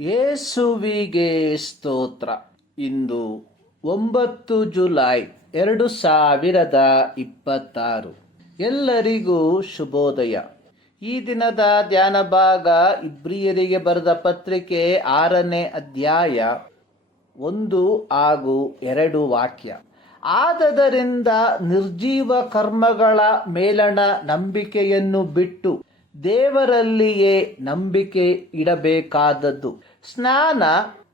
ಯೇಸುವಿಗೆ ಸ್ತೋತ್ರ. ಇಂದು 9 ಜುಲೈ 2026. ಎಲ್ಲರಿಗೂ ಶುಭೋದಯ. ಈ ದಿನದ ಧ್ಯಾನ ಭಾಗ ಇಬ್ರಿಯರಿಗೆ ಬರೆದ ಪತ್ರಿಕೆ 6ನೇ ಅಧ್ಯಾಯ 1 ಹಾಗೂ 2 ವಾಕ್ಯ. ಆದದರಿಂದ ನಿರ್ಜೀವ ಕರ್ಮಗಳ ಮೇಲಣ ನಂಬಿಕೆಯನ್ನು ಬಿಟ್ಟು ದೇವರಲ್ಲಿಯೇ ನಂಬಿಕೆ ಇಡಬೇಕಾದದ್ದು. ಸ್ನಾನ,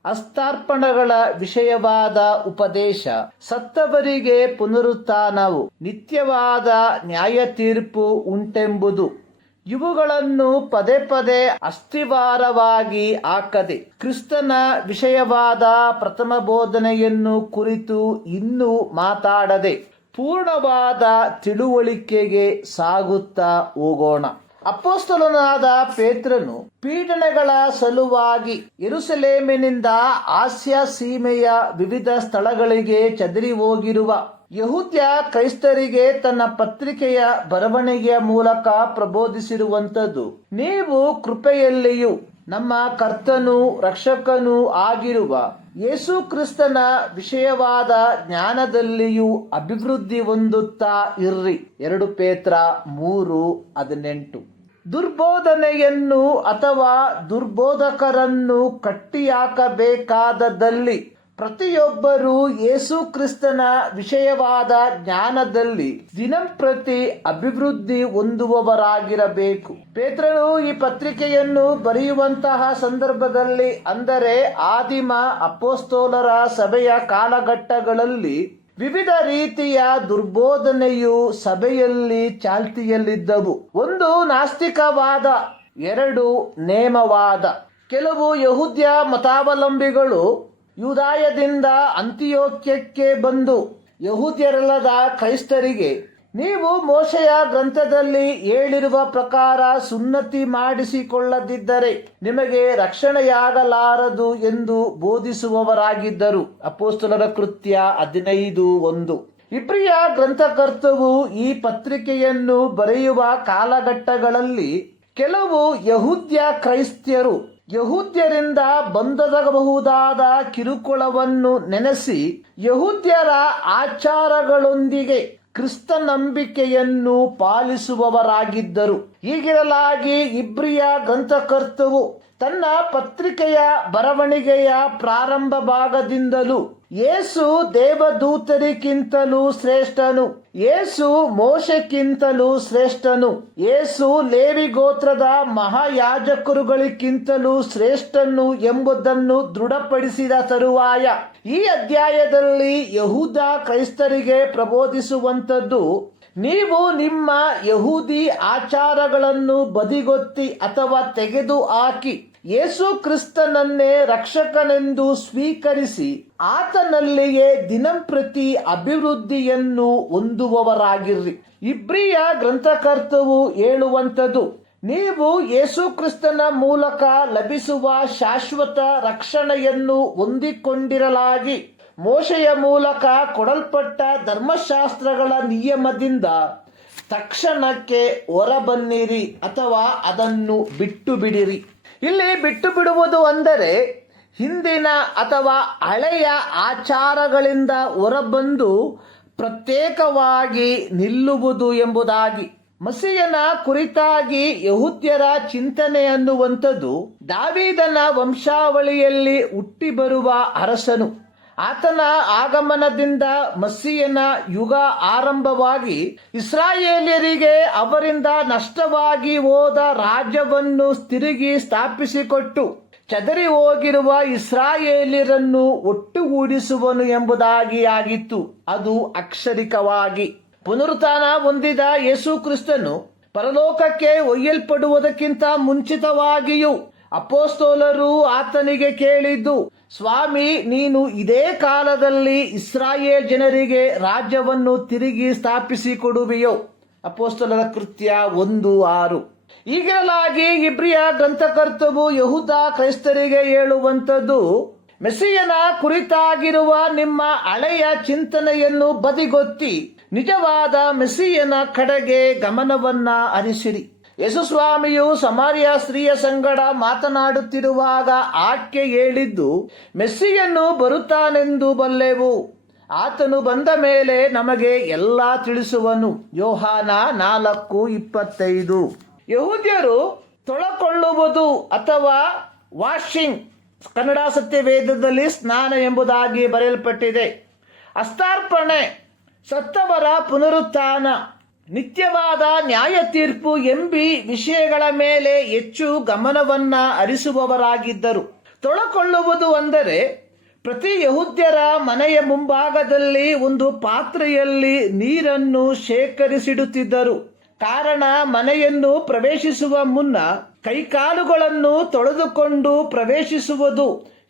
ಹಸ್ತಾರ್ಪಣಗಳ ವಿಷಯವಾದ ಉಪದೇಶ, ಸತ್ತವರಿಗೆ ಪುನರುತ್ಥಾನವು, ನಿತ್ಯವಾದ ನ್ಯಾಯ ತೀರ್ಪು ಉಂಟೆಂಬುದು, ಇವುಗಳನ್ನು ಪದೇ ಪದೇ ಅಸ್ಥಿವಾರವಾಗಿ ಹಾಕದೆ ಕ್ರಿಸ್ತನ ವಿಷಯವಾದ ಪ್ರಥಮ ಬೋಧನೆಯನ್ನು ಕುರಿತು ಇನ್ನೂ ಮಾತಾಡದೆ ಪೂರ್ಣವಾದ ತಿಳುವಳಿಕೆಗೆ ಸಾಗುತ್ತಾ ಹೋಗೋಣ. ಅಪೊಸ್ತಲನಾದ ಪೇತ್ರನು ಪೀಡನೆಗಳ ಸಲುವಾಗಿ ಯೆರೂಸಲೇಮಿನಿಂದ ಆಸ್ಯ ಸೀಮೆಯ ವಿವಿಧ ಸ್ಥಳಗಳಿಗೆ ಚದರಿ ಹೋಗಿರುವ ಯಹೂದ್ಯ ಕ್ರೈಸ್ತರಿಗೆ ತನ್ನ ಪತ್ರಿಕೆಯ ಬರವಣಿಗೆಯ ಮೂಲಕ ಪ್ರಬೋಧಿಸಿರುವಂಥದ್ದು. ನೀವು ಕೃಪೆಯಲ್ಲಿಯೂ ನಮ್ಮ ಕರ್ತನೂ ರಕ್ಷಕನೂ ಆಗಿರುವ ಯೇಸು ಕ್ರಿಸ್ತನ ವಿಷಯವಾದ ಜ್ಞಾನದಲ್ಲಿಯೂ ಅಭಿವೃದ್ಧಿ ಹೊಂದುತ್ತಾ ಇರ್ರಿ. 2 ಪೇತ್ರ 3:18. ದುರ್ಬೋಧನೆಯನ್ನು ಅಥವಾ ದುರ್ಬೋಧಕರನ್ನು ಕಟ್ಟಿಹಾಕಬೇಕಾದಲ್ಲಿ ಪ್ರತಿಯೊಬ್ಬರೂ ಯೇಸು ಕ್ರಿಸ್ತನ ವಿಷಯವಾದ ಜ್ಞಾನದಲ್ಲಿ ದಿನಂಪ್ರತಿ ಅಭಿವೃದ್ಧಿ ಹೊಂದುವವರಾಗಿರಬೇಕು. ಪೇತ್ರನು ಈ ಪತ್ರಿಕೆಯನ್ನು ಬರೆಯುವಂತಹ ಸಂದರ್ಭದಲ್ಲಿ, ಅಂದರೆ ಆದಿಮ ಅಪೊಸ್ತಲರ ಸಭೆಯ ಕಾಲಘಟ್ಟಗಳಲ್ಲಿ ವಿವಿಧ ರೀತಿಯ ದುರ್ಬೋಧನೆಯು ಸಭೆಯಲ್ಲಿ ಚಾಲ್ತಿಯಲ್ಲಿದ್ದವು. 1 ನಾಸ್ತಿಕವಾದ, 2 ನೇಮವಾದ. ಕೆಲವು ಯಹೂದ್ಯ ಮತಾವಲಂಬಿಗಳು ಯೂದಾಯದಿಂದ ಅಂತಿಯೋಕ್ಯಕ್ಕೆ ಬಂದು ಯಹೂದ್ಯರಲ್ಲದ ಕ್ರೈಸ್ತರಿಗೆ, ನೀವು ಮೋಶೆಯ ಗ್ರಂಥದಲ್ಲಿ ಹೇಳಿರುವ ಪ್ರಕಾರ ಸುನ್ನತಿ ಮಾಡಿಸಿಕೊಳ್ಳದಿದ್ದರೆ ನಿಮಗೆ ರಕ್ಷಣೆಯಾಗಲಾರದು ಎಂದು ಬೋಧಿಸುವವರಾಗಿದ್ದರು. ಅಪೊಸ್ತಲರ ಕೃತ್ಯ 15:1. ಇಬ್ರಿಯ ಗ್ರಂಥಕರ್ತವು ಈ ಪತ್ರಿಕೆಯನ್ನು ಬರೆಯುವ ಕಾಲಘಟ್ಟಗಳಲ್ಲಿ ಕೆಲವು ಯಹೂದ್ಯ ಕ್ರೈಸ್ತ್ಯರು ಯಹೂದ್ಯರಿಂದ ಬಂದೊದಗಬಹುದಾದ ಕಿರುಕುಳವನ್ನು ನೆನೆಸಿ ಯಹೂದ್ಯರ ಆಚಾರಗಳೊಂದಿಗೆ ಕ್ರಿಸ್ತ ನಂಬಿಕೆಯನ್ನು ಪಾಲಿಸುವವರಾಗಿದ್ದರು. ಹೀಗಿರಲಾಗಿ ಇಬ್ರಿಯ ಗ್ರಂಥಕರ್ತವು ತನ್ನ ಪತ್ರಿಕೆಯ ಬರವಣಿಗೆಯ ಪ್ರಾರಂಭ ಭಾಗದಿಂದಲೂ ಯೇಸು ದೇವದೂತರಿಗಿಂತಲೂ ಶ್ರೇಷ್ಠನು, ಯೇಸು ಮೋಶೆಗಿಂತಲೂ ಶ್ರೇಷ್ಠನು, ಯೇಸು ಲೇವಿ ಗೋತ್ರದ ಮಹಾಯಾಜಕರುಗಳಿಗಿಂತಲೂ ಶ್ರೇಷ್ಠನು ಎಂಬುದನ್ನು ದೃಢಪಡಿಸಿದ ತರುವಾಯ ಈ ಅಧ್ಯಾಯದಲ್ಲಿ ಯಹೂದ ಕ್ರೈಸ್ತರಿಗೆ ಪ್ರಬೋಧಿಸುವಂಥದ್ದು, ನೀವು ನಿಮ್ಮ ಯಹೂದಿ ಆಚಾರಗಳನ್ನು ಬದಿಗೊತ್ತಿ ಅಥವಾ ತೆಗೆದು ಹಾಕಿ ಯೇಸು ಕ್ರಿಸ್ತನನ್ನೇ ರಕ್ಷಕನೆಂದು ಸ್ವೀಕರಿಸಿ ಆತನಲ್ಲಿಯೇ ದಿನಂಪ್ರತಿ ಅಭಿವೃದ್ಧಿಯನ್ನು ಹೊಂದುವವರಾಗಿರ್ರಿ. ಇಬ್ರಿಯ ಗ್ರಂಥಕರ್ತವು ಹೇಳುವಂಥದ್ದು, ನೀವು ಯೇಸು ಕ್ರಿಸ್ತನ ಮೂಲಕ ಲಭಿಸುವ ಶಾಶ್ವತ ರಕ್ಷಣೆಯನ್ನು ಹೊಂದಿಕೊಂಡಿರಲಾಗಿ ಮೋಶೆಯ ಮೂಲಕ ಕೊಡಲ್ಪಟ್ಟ ಧರ್ಮಶಾಸ್ತ್ರಗಳ ನಿಯಮದಿಂದ ತಕ್ಷಣಕ್ಕೆ ಹೊರಬನ್ನಿರಿ ಅಥವಾ ಅದನ್ನು ಬಿಟ್ಟು ಬಿಡಿರಿ. ಇಲ್ಲಿ ಬಿಟ್ಟು ಬಿಡುವುದು ಅಂದರೆ ಹಿಂದಿನ ಅಥವಾ ಹಳೆಯ ಆಚಾರಗಳಿಂದ ಹೊರಬಂದು ಪ್ರತ್ಯೇಕವಾಗಿ ನಿಲ್ಲುವುದು ಎಂಬುದಾಗಿ. ಮಸೀಯನ ಕುರಿತಾಗಿ ಯಹೂದ್ಯರ ಚಿಂತನೆ ಅನ್ನುವಂಥದ್ದು ದಾವೀದನ ವಂಶಾವಳಿಯಲ್ಲಿ ಹುಟ್ಟಿ ಬರುವ ಅರಸನು. ಆತನ ಆಗಮನದಿಂದ ಮಸೀಯನ ಯುಗ ಆರಂಭವಾಗಿ ಇಸ್ರಾಯೇಲ್ಯರಿಗೆ ಅವರಿಂದ ನಷ್ಟವಾಗಿ ಹೋದ ರಾಜ್ಯವನ್ನು ತಿರುಗಿ ಸ್ಥಾಪಿಸಿಕೊಟ್ಟು ಚದರಿ ಹೋಗಿರುವ ಇಸ್ರಾಯೇಲ್ಯರನ್ನು ಒಟ್ಟುಗೂಡಿಸುವನು ಎಂಬುದಾಗಿ ಆಗಿತ್ತು. ಅದು ಅಕ್ಷರಿಕವಾಗಿ. ಪುನರುತ್ಥಾನ ಹೊಂದಿದ ಯೇಸು ಕ್ರಿಸ್ತನು ಪರಲೋಕಕ್ಕೆ ಒಯ್ಯಲ್ಪಡುವುದಕ್ಕಿಂತ ಮುಂಚಿತವಾಗಿಯೂ ಅಪೊಸ್ತಲರು ಆತನಿಗೆ ಕೇಳಿದ್ದು, ಸ್ವಾಮಿ, ನೀನು ಇದೇ ಕಾಲದಲ್ಲಿ ಇಸ್ರಾಯೇಲ್ ಜನರಿಗೆ ರಾಜ್ಯವನ್ನು ತಿರುಗಿ ಸ್ಥಾಪಿಸಿಕೊಡುವೆಯೋ? ಅಪೊಸ್ತಲರ ಕೃತ್ಯ 1:6. ಹೀಗಿರಲಾಗಿ ಇಬ್ರಿಯ ಗ್ರಂಥಕರ್ತವು ಯಹೂದ ಕ್ರೈಸ್ತರಿಗೆ ಹೇಳುವಂಥದ್ದು, ಮೆಸ್ಸಿಯನ ಕುರಿತಾಗಿರುವ ನಿಮ್ಮ ಹಳೆಯ ಚಿಂತನೆಯನ್ನು ಬದಿಗೊತ್ತಿ ನಿಜವಾದ ಮೆಸ್ಸಿಯನ ಕಡೆಗೆ ಗಮನವನ್ನ ಹರಿಸಿರಿ. ಯೇಸುಸ್ವಾಮಿಯು ಸಮಾರ್ಯ ಸ್ತ್ರೀಯ ಸಂಗಡ ಮಾತನಾಡುತ್ತಿರುವಾಗ ಆಕೆ ಹೇಳಿದ್ದು, ಮೆಸ್ಸಿಯನು ಬರುತ್ತಾನೆಂದು ಬಲ್ಲೆವು, ಆತನು ಬಂದ ಮೇಲೆ ನಮಗೆ ಎಲ್ಲ ತಿಳಿಸುವನು. ಯೋಹಾನ 4:25. ಯಹೂದ್ಯರು ತೊಳಕೊಳ್ಳುವುದು ಅಥವಾ ವಾಷಿಂಗ್, ಕನ್ನಡ ಸತ್ಯವೇದದಲ್ಲಿ ಸ್ನಾನ ಎಂಬುದಾಗಿ ಬರೆಯಲ್ಪಟ್ಟಿದೆ. ಅಸ್ತಾರ್ಪಣೆ, ಸತ್ತವರ ಪುನರುತ್ಥಾನ, ನಿತ್ಯವಾದ ನ್ಯಾಯ ತೀರ್ಪು ಎಂಬಿ ವಿಷಯಗಳ ಮೇಲೆ ಹೆಚ್ಚು ಗಮನವನ್ನ ಹರಿಸುವವರಾಗಿದ್ದರು. ತೊಳಕೊಳ್ಳುವುದು ಅಂದರೆ ಪ್ರತಿ ಯಹೂದ್ಯರ ಮನೆಯ ಮುಂಭಾಗದಲ್ಲಿ ಒಂದು ಪಾತ್ರೆಯಲ್ಲಿ ನೀರನ್ನು ಶೇಖರಿಸಿಡುತ್ತಿದ್ದರು. ಕಾರಣ ಮನೆಯನ್ನು ಪ್ರವೇಶಿಸುವ ಮುನ್ನ ಕೈಕಾಲುಗಳನ್ನು ತೊಳೆದುಕೊಂಡು ಪ್ರವೇಶಿಸುವುದು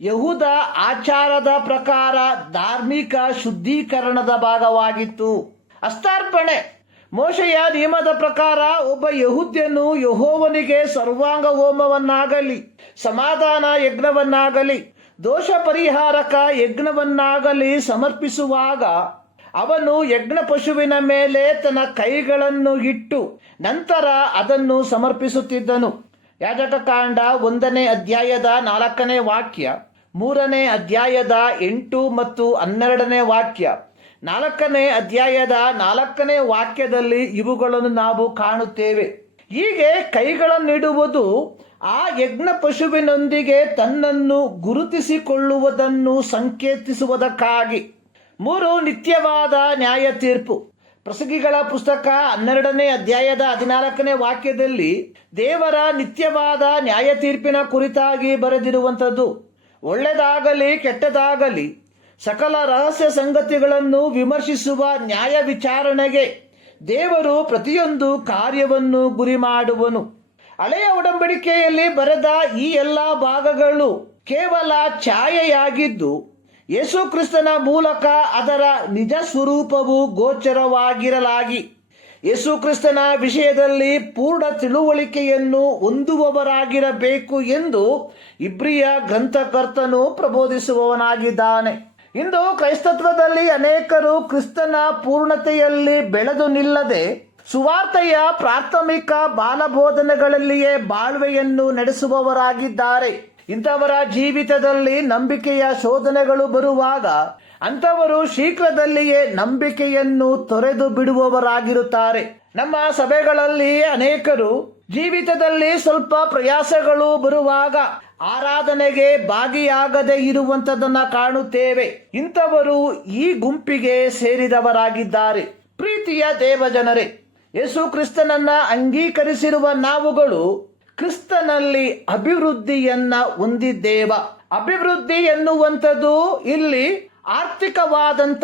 ಯಹೂದ ಆಚಾರದ ಪ್ರಕಾರ ಧಾರ್ಮಿಕ ಶುದ್ಧೀಕರಣದ ಭಾಗವಾಗಿತ್ತು. ಅಸ್ತಾರ್ಪಣೆ, ಮೋಶೆಯ ನಿಯಮದ ಪ್ರಕಾರ ಒಬ್ಬ ಯಹೂದ್ಯನು ಯೆಹೋವನಿಗೆ ಸರ್ವಾಂಗ ಹೋಮವನ್ನಾಗಲಿ, ಸಮಾಧಾನ ಯಜ್ಞವನ್ನಾಗಲಿ, ದೋಷ ಪರಿಹಾರಕ ಯಜ್ಞವನ್ನಾಗಲಿ ಸಮರ್ಪಿಸುವಾಗ ಅವನು ಯಜ್ಞ ಪಶುವಿನ ಮೇಲೆ ತನ್ನ ಕೈಗಳನ್ನು ಇಟ್ಟು ನಂತರ ಅದನ್ನು ಸಮರ್ಪಿಸುತ್ತಿದ್ದನು. ಯಾಜಕಕಾಂಡ 1ನೇ ಅಧ್ಯಾಯದ 4ನೇ ವಾಕ್ಯ, 3ನೇ ಅಧ್ಯಾಯದ 8 ಮತ್ತು 12ನೇ ವಾಕ್ಯ, 4ನೇ ಅಧ್ಯಾಯದ 4ನೇ ವಾಕ್ಯದಲ್ಲಿ ಇವುಗಳನ್ನು ನಾವು ಕಾಣುತ್ತೇವೆ. ಹೀಗೆ ಕೈಗಳನ್ನಿಡುವುದು ಆ ಯಜ್ಞ ಪಶುವಿನೊಂದಿಗೆ ತನ್ನನ್ನು ಗುರುತಿಸಿಕೊಳ್ಳುವುದನ್ನು ಸಂಕೇತಿಸುವುದಕ್ಕಾಗಿ. 3. ನಿತ್ಯವಾದ ನ್ಯಾಯ ತೀರ್ಪು. ಪ್ರಸಂಗಿಗಳ ಪುಸ್ತಕ 12ನೇ ಅಧ್ಯಾಯದ 14ನೇ ವಾಕ್ಯದಲ್ಲಿ ದೇವರ ನಿತ್ಯವಾದ ನ್ಯಾಯ ತೀರ್ಪಿನ ಕುರಿತಾಗಿ ಬರೆದಿರುವಂಥದ್ದು. ಒಳ್ಳೆದಾಗಲಿ ಕೆಟ್ಟದಾಗಲಿ ಸಕಲ ರಹಸ್ಯ ಸಂಗತಿಗಳನ್ನು ವಿಮರ್ಶಿಸುವ ನ್ಯಾಯ ವಿಚಾರಣೆಗೆ ದೇವರು ಪ್ರತಿಯೊಂದು ಕಾರ್ಯವನ್ನು ಗುರಿ ಮಾಡುವನು. ಹಳೆಯ ಒಡಂಬಡಿಕೆಯಲ್ಲಿ ಬರೆದ ಈ ಎಲ್ಲ ಭಾಗಗಳು ಕೇವಲ ಛಾಯೆಯಾಗಿದ್ದು ಯೇಸು ಕ್ರಿಸ್ತನ ಮೂಲಕ ಅದರ ನಿಜ ಸ್ವರೂಪವು ಗೋಚರವಾಗಿರಲಾಗಿ ಯೇಸು ಕ್ರಿಸ್ತನ ವಿಷಯದಲ್ಲಿ ಪೂರ್ಣ ತಿಳುವಳಿಕೆಯನ್ನು ಹೊಂದುವವರಾಗಿರಬೇಕು ಎಂದು ಇಬ್ರಿಯ ಗ್ರಂಥಕರ್ತನು ಪ್ರಬೋಧಿಸುವವನಾಗಿದ್ದಾನೆ. ಇಂದು ಕ್ರೈಸ್ತತ್ವದಲ್ಲಿ ಅನೇಕರು ಕ್ರಿಸ್ತನ ಪೂರ್ಣತೆಯಲ್ಲಿ ಬೆಳೆದು ನಿಲ್ಲದೆ ಸುವಾರ್ತೆಯ ಪ್ರಾಥಮಿಕ ಬಾಲಬೋಧನೆಗಳಲ್ಲಿಯೇ ಬಾಳ್ವೆಯನ್ನು ನಡೆಸುವವರಾಗಿದ್ದಾರೆ. ಇಂಥವರ ಜೀವಿತದಲ್ಲಿ ನಂಬಿಕೆಯ ಶೋಧನೆಗಳು ಬರುವಾಗ ಅಂಥವರು ಶೀಘ್ರದಲ್ಲಿಯೇ ನಂಬಿಕೆಯನ್ನು ತೊರೆದು ಬಿಡುವವರಾಗಿರುತ್ತಾರೆ. ನಮ್ಮ ಸಭೆಗಳಲ್ಲಿ ಅನೇಕರು ಜೀವಿತದಲ್ಲಿ ಸ್ವಲ್ಪ ಪ್ರಯಾಸಗಳು ಬರುವಾಗ ಆರಾಧನೆಗೆ ಭಾಗಿಯಾಗದೆ ಇರುವಂಥದ್ದನ್ನು ಕಾಣುತ್ತೇವೆ. ಇಂಥವರು ಈ ಗುಂಪಿಗೆ ಸೇರಿದವರಾಗಿದ್ದಾರೆ. ಪ್ರೀತಿಯ ದೇವಜನರೇ, ಯೇಸು ಕ್ರಿಸ್ತನನ್ನ ಅಂಗೀಕರಿಸಿರುವ ನಾವುಗಳು ಕ್ರಿಸ್ತನಲ್ಲಿ ಅಭಿವೃದ್ಧಿಯನ್ನ ಹೊಂದಿದ್ದೇವ. ಅಭಿವೃದ್ಧಿ ಎನ್ನುವಂಥದ್ದು ಇಲ್ಲಿ ಆರ್ಥಿಕವಾದಂಥ